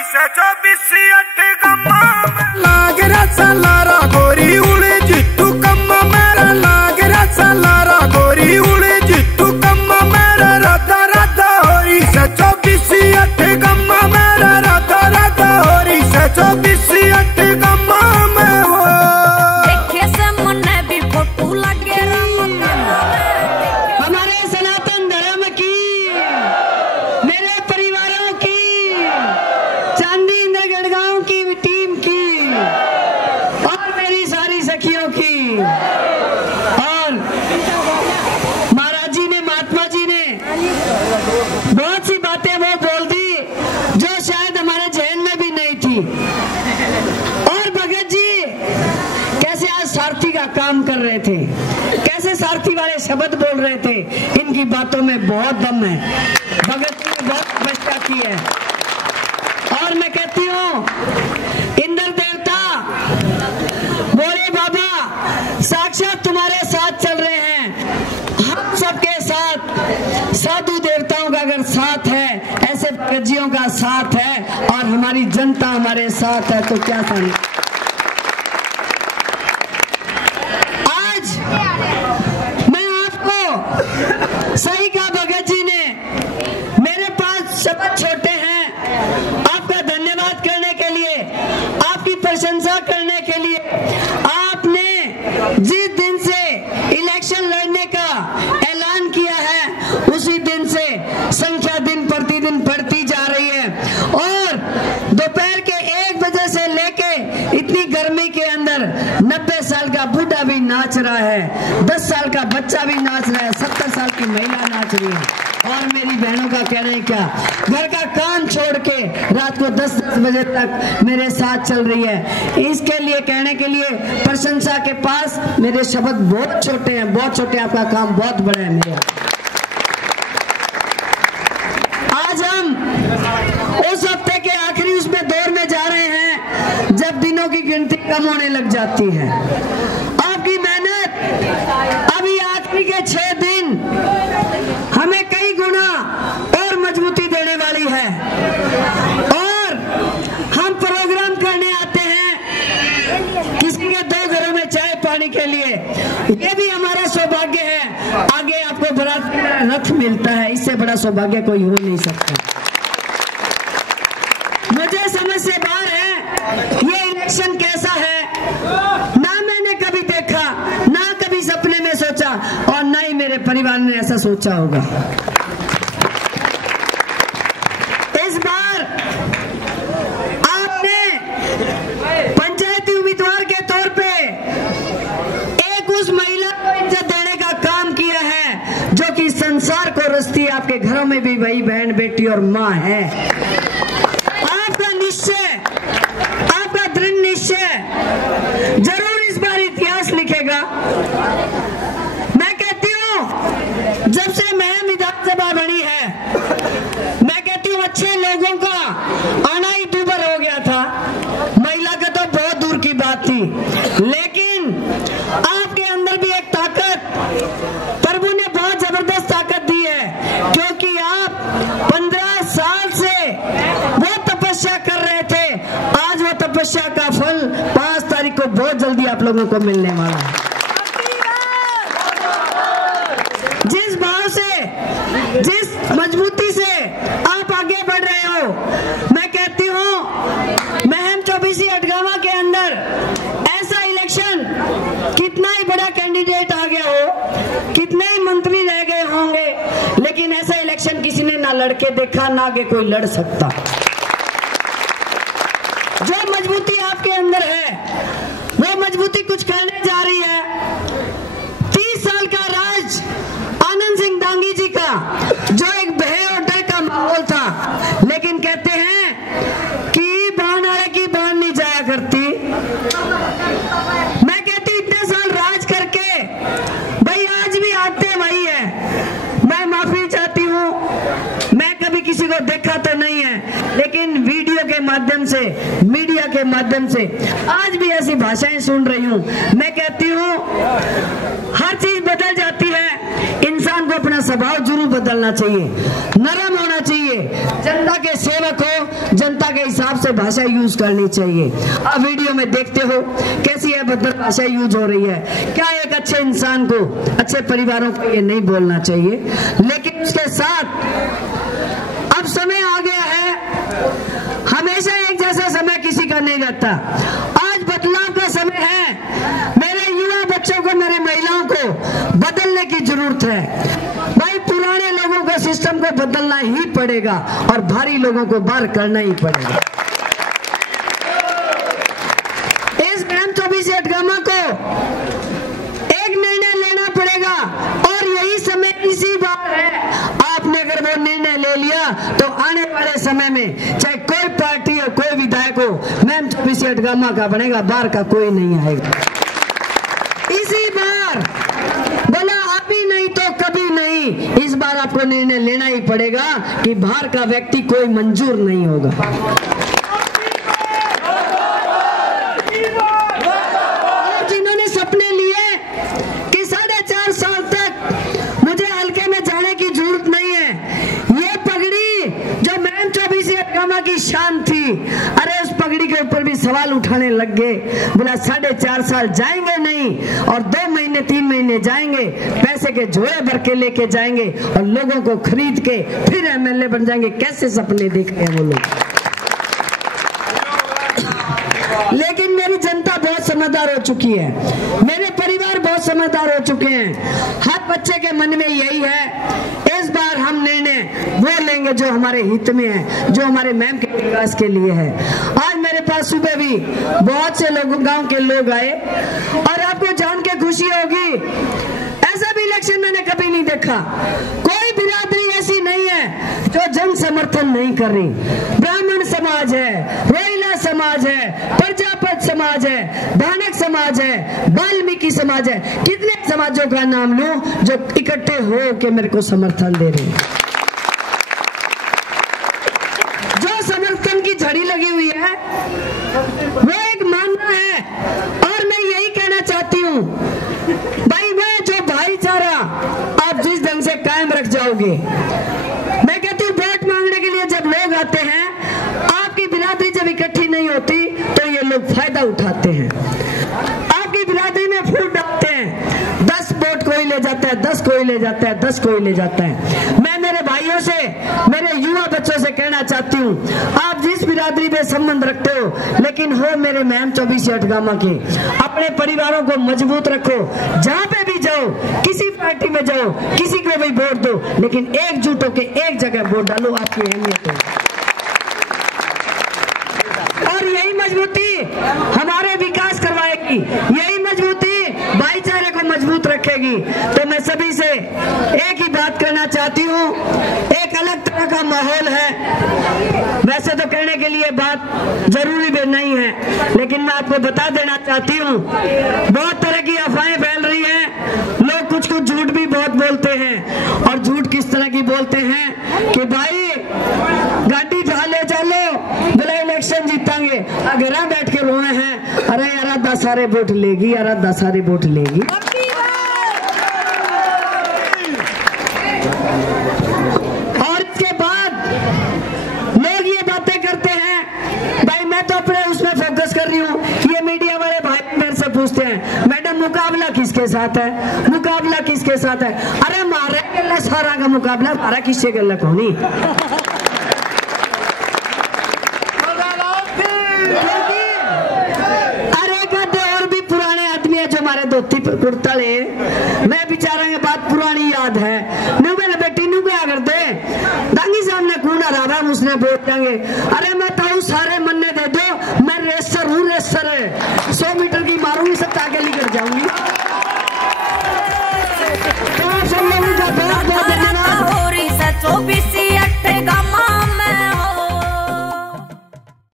से 24 गम्मा लाग रसा लारा गोरी उड़े जिट्टू कम्मा मेरा लाग रसा लारा गोरी उड़े जिट्टू कम्मा मेरा राधा राधा होरी से 24 गम्मा मेरा राधा राधा होरी से 24 गम्मा में हो देखे से मन भी फोटो लगे हमारे सनातन धर्म की, मेरे परिवारों की, चांदी इंद्रगढ़ गांव की टीम की और मेरी सारी सखियों की। और महाराज जी ने, महात्मा जी ने बहुत सी बातें वो बोल दी जो शायद हमारे जहन में भी नहीं थी। और भगत जी कैसे आज सारथी का काम कर रहे थे, कैसे सारथी वाले शब्द बोल रहे थे, इनकी बातों में बहुत दम है। भगत जी ने बहुत तपस्या की है। और मैं कहती हूँ इंद्र देवता बोले बाबा साक्षात तुम्हारे साथ चल रहे हैं, हम सबके साथ। साधु देवताओं का अगर साथ है, ऐसे भगत जियों का साथ है और हमारी जनता हमारे साथ है, तो क्या समझ। आज मैं आपको सही कहा भगत जी ने, मेरे पास शब्द छोटे हैं आपका धन्यवाद करने के लिए, आपकी प्रशंसा करने के लिए। आपने जिस दिन से इलेक्शन लड़ने का ऐलान किया है, उसी दिन से संख्या दिन प्रतिदिन बढ़ती जा रही है। और दोपहर के 1 बजे से लेके इतनी गर्मी के अंदर 90 साल का बूढ़ा भी नाच रहा है, 10 साल का बच्चा भी नाच रहा है, 70 साल की महिला नाच रही है। और मेरी बहनों का कहना है क्या, घर का काम छोड़ के रात को 10 बजे तक मेरे साथ चल रही है। इसके लिए कहने के लिए प्रशंसा के पास मेरे शब्द बहुत छोटे हैं, बहुत छोटे। आपका काम बहुत बड़ा है मेरे। आज हम उस हफ्ते के आखिरी उसमें दौर में जा रहे हैं जब दिनों की गिनती कम होने लग जाती है। आपकी मेहनत अभी आखिरी के 6 दिन हमें कई गुना और मजबूती देने वाली है। और हम प्रोग्राम करने आते हैं किसी के 2 घरों में चाय पानी के लिए, ये भी हमारा सौभाग्य है। आगे आपको बारात का रथ मिलता है, इससे बड़ा सौभाग्य कोई हो नहीं सकता। मुझे समझ से बाहर है ये इलेक्शन कैसा है, ना मैंने कभी देखा, ना कभी सपने में सोचा, और ना ही मेरे परिवार ने ऐसा सोचा होगा। इस बार आपने पंचायती उम्मीदवार के तौर पे एक उस महिला को इज्जत देने का काम किया है जो कि संसार को रचती है, आपके घरों में भी वही बहन बेटी और माँ है। आपका निश्चय, आपका दृढ़ निश्चय जरूर इस बार इतिहास लिखेगा। मैं कहती हूँ जब से महम विधानसभा बनी है, मैं कहती हूँ अच्छे लोगों का आना ही दूभर हो गया था। महिला का तो बहुत दूर की बात थी, लेकिन आपके अंदर भी एक ताकत, प्रभु ने बहुत जबरदस्त ताकत दी है, क्योंकि आप 15 साल से वो तपस्या कर रहे थे। आज वो तपस्या का फल 5 तारीख को बहुत जल्दी आप लोगों को मिलने वाला है। जिस भाव से, जिस मजबूती से आप आगे बढ़ रहे हो, मैं कहती हूँ महम 24 अटगावा के अंदर ऐसा इलेक्शन, कितना ही बड़ा कैंडिडेट आ गया हो, कितने ही मंत्री रह गए होंगे, लेकिन ऐसा इलेक्शन किसी ने ना लड़के देखा, ना आगे कोई लड़ सकता। जो मजबूती आपके अंदर है, वो मजबूती कुछ करने जा रही है। 30 साल का राज आनंद सिंह दांगी जी का, जो एक भय और डर का माहौल था, लेकिन कहते हैं कि बाण आए की बाण नहीं जाया करती। मैं कहती इतने साल राज करके भाई आज भी आते वही है। मैं माफी चाहती हूँ, मैं कभी किसी को देखा तो नहीं है, लेकिन वीडियो के माध्यम से, मीडिया के माध्यम से आज भी ऐसी भाषाएं सुन रही हूँ। मैं कहती हूँ हर चीज बदल जाती है, इंसान को अपना स्वभाव जरूर बदलना चाहिए, नरम होना चाहिए, जनता के सेवक हो, जनता के हिसाब से भाषा यूज करनी चाहिए। अब वीडियो में देखते हो कैसी अभद्र भाषा यूज हो रही है। क्या एक अच्छे इंसान को, अच्छे परिवारों को ये नहीं बोलना चाहिए? लेकिन उसके साथ अब समय आ गया है, हमेशा एक जैसा समय किसी का नहीं रहता। आज बदलाव का समय है। मेरे युवा बच्चों को, मेरे महिलाओं को बदलने की जरूरत है। भाई पुराने लोगों को, सिस्टम को बदलना ही पड़ेगा और भारी लोगों को बाहर करना ही पड़ेगा। इस ग्राम 24 हटगामा को एक निर्णय लेना पड़ेगा और यही समय इसी बार है। आपने अगर वो निर्णय ले लिया तो आने वाले समय में चाहे कोई पार्टी और कोई विधायक हो, मैम 24 हटगामा का बनेगा, बाहर का कोई नहीं आएगा। इसी बार बोला अभी नहीं तो कभी नहीं, इस बार आपको निर्णय लेना ही पड़ेगा कि बाहर का व्यक्ति कोई मंजूर नहीं होगा। और जिन्होंने सपने लिए कि 4.5 साल तक मुझे हल्के में जाने की जरूरत नहीं है, ये पगड़ी जो मैम 24 हटगामा की शान थी, अरे उस पगड़ी के ऊपर भी सवाल उठाने लग गए। बोला 4.5 साल जाएंगे नहीं और 2 महीने 3 महीने जाएंगे, पैसे के झोले भर के लेके जाएंगे और लोगों को खरीद के फिर एमएलए बन जाएंगे। कैसे सपने देख रहे हैं वो लोग। लेकिन मेरी जनता बहुत समझदार हो चुकी है, मेरे परिवार बहुत समझदार हो चुके हैं। हर बच्चे के मन में यही है, इस बार हम निर्णय वो लेंगे जो हमारे हित में है, जो हमारे मैम के विकास के लिए है। आज मेरे पास सुबह भी बहुत से लोग, गांव के लोग आए और आपको जान के खुशी होगी, ऐसा भी इलेक्शन मैंने कभी नहीं देखा। कोई बिरादरी ऐसी नहीं है जो जन समर्थन नहीं कर रही। ब्राह्मण समाज है, रोहिला समाज है, प्रजापत समाज है, धानक समाज है, वाल्मीकि समाज है। कितने समाजों का नाम लूं जो इकट्ठे हो के मेरे को समर्थन दे रहे हैं। जो समर्थन की झड़ी लगी हुई है वो एक मानना है और मैं यही कहना चाहती हूँ भाई, मैं जो भाईचारा आप जिस ढंग से कायम रख जाओगे, मैं कहती हूँ वोट मांगने के लिए जब लोग आते हैं, आपकी बिरादरी जब इकट्ठी नहीं होती तो ये लोग फायदा उठाते हैं। आपकी बिरादरी में फूट डालते हैं, 10 वोट कोई ले जाता है, 10 कोई ले जाता है, 10 कोई ले जाता है। मैं मेरे भाइयों से, मेरे युवा बच्चों से कहना चाहती हूँ, आप जिस बिरादरी में संबंध रखते हो, लेकिन हो मेरे मैम 24 हटगामा के, अपने परिवारों को मजबूत रखो। जहाँ पे भी जाओ, किसी पार्टी में जाओ, किसी को भी वोट दो, लेकिन एकजुट होकर एक जगह वोट डालो, आपकी अहमियत है। और यही मजबूती हमारे विकास करवाएगी, यही मजबूती भाईचारे को मजबूत रखेगी। तो मैं सभी से एक ही बात करना चाहती हूँ, एक अलग तरह का माहौल है। वैसे तो कहने के लिए बात जरूरी भी नहीं है, लेकिन मैं आपको बता देना चाहती हूँ, बहुत तरह की अफवाहें फैल रही हैं। लोग कुछ कुछ झूठ भी बहुत बोलते हैं, और झूठ किस तरह की बोलते हैं कि भाई गाड़ी ले चलो, बोला इलेक्शन जीतांगे, घर बैठ के रोए हैं, अरे यार 10 सारे वोट लेगी, यार 10 सारे वोट लेगी। और इसके बाद लोग ये बातें करते हैं, भाई मैं तो अपने उसमें फोकस कर रही हूँ। ये मीडिया वाले भाई मेरे से पूछते हैं, मैडम मुकाबला किसके साथ है, मुकाबला किसके साथ है? अरे मारे गल्ला सारा का मुकाबला, मारा किससे गल्ला कौनी। धोती पर कुर्ता ले, मैं बेचारा के बात पुरानी याद है। नुबे बेटी नुबे अगर दे दांगी सामने कौन हरावा उसने बोल देंगे, अरे मैं तो सारे मन्ने दे दो, मैं रेसर हूँ, रेसर है, 100 मीटर की मारूंगी, सब आगे लेकर जाऊंगी। तो सब लोगों का बहुत बहुत धन्यवाद।